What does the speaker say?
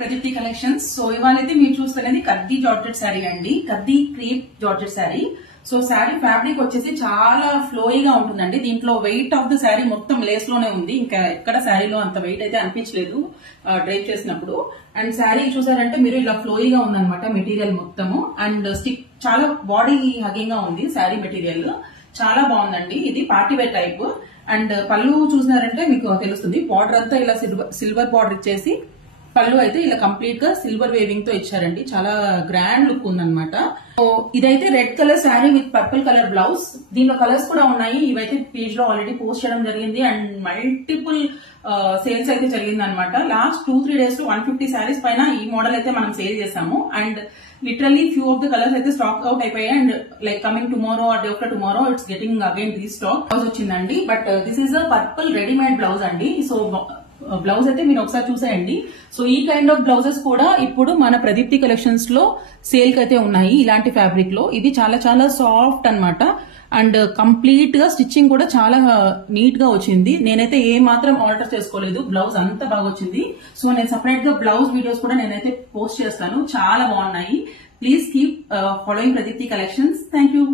Pradeepti collections. So ఇవాళ అయితే మీరు చూస్తున్నది కద్దీ జార్జెట్ శారీ అండి, khadi crepe georgette sari. So sari fabric వచ్చేసి చాలా ఫ్లోయిగా ఉంటుందండి. దీంట్లో వెయిట్ ఆఫ్ ద శారీ మొత్తం లేస్ లోనే ఉంది, ఇంకా ఎక్కడ శారీలో అంత వెయిట్ అయితే అనిపించలేదు డ్రైప్ చేసినప్పుడు. అండ్ శారీ చూసారంటే మీరు ఇలా ఫ్లోయిగా ఉందన్నమాట మెటీరియల్ మొత్తము. అండ్ స్టిక్ చాలా బాడీ హగింగ్ గా ఉంది శారీ మెటీరియల్, చాలా బాగుందండి. ఇది పార్టీ వేర్ టైప్. అండ్ పళ్ళు చూసినారంటే మీకు తెలుస్తుంది, బార్డర్ అంతా ఇలా సిల్వర్ బార్డర్ ఇచ్చేసి పళ్ళు అయితే ఇలా కంప్లీట్ గా సిల్వర్ వేవింగ్ తో ఇచ్చారండి. చాలా గ్రాండ్ లుక్ ఉందన్నమాట. సో ఇదైతే red colour sari with purple colour blouse. దీనిలో కలర్స్ కూడా ఉన్నాయి, ఇవైతే పేజ్ లో ఆల్రెడీ పోస్ట్ చేయడం జరిగింది. అండ్ మల్టిపుల్ సేల్స్ అయితే జరిగింది అనమాట. లాస్ట్ 2-3 డేస్ లో 150 శారీస్ పైన ఈ మోడల్ అయితే మనం సేల్ చేసాము. And literally few of the colours అయితే స్టాక్ అవుట్ అయిపోయాయి. And like coming tomorrow or day after tomorrow it's getting again restock. Blouse వచ్చిందండి, but this is a purple readymade blouse అండి. సో బ్లౌజ్ అయితే మీరు ఒకసారి చూసేయండి. So ఈ kind of blouses కూడా ఇప్పుడు మన ప్రదీప్తి కలెక్షన్స్ లో సేల్ కి అయితే ఉన్నాయి ఇలాంటి ఫ్యాబ్రిక్ లో. ఇది చాలా చాలా సాఫ్ట్ అన్నమాట. అండ్ కంప్లీట్ గా స్టిచ్చింగ్ కూడా చాలా నీట్ గా వచ్చింది. నేనైతే ఏ మాత్రం ఆల్టర్ చేసుకోలేదు, బ్లౌజ్ అంత బాగా వచ్చింది. సో నేను సెపరేట్ గా బ్లౌజ్ వీడియోస్ కూడా నేనైతే పోస్ట్ చేస్తాను, చాలా బాగున్నాయి. Please keep following Pradeepti collections. Thank you.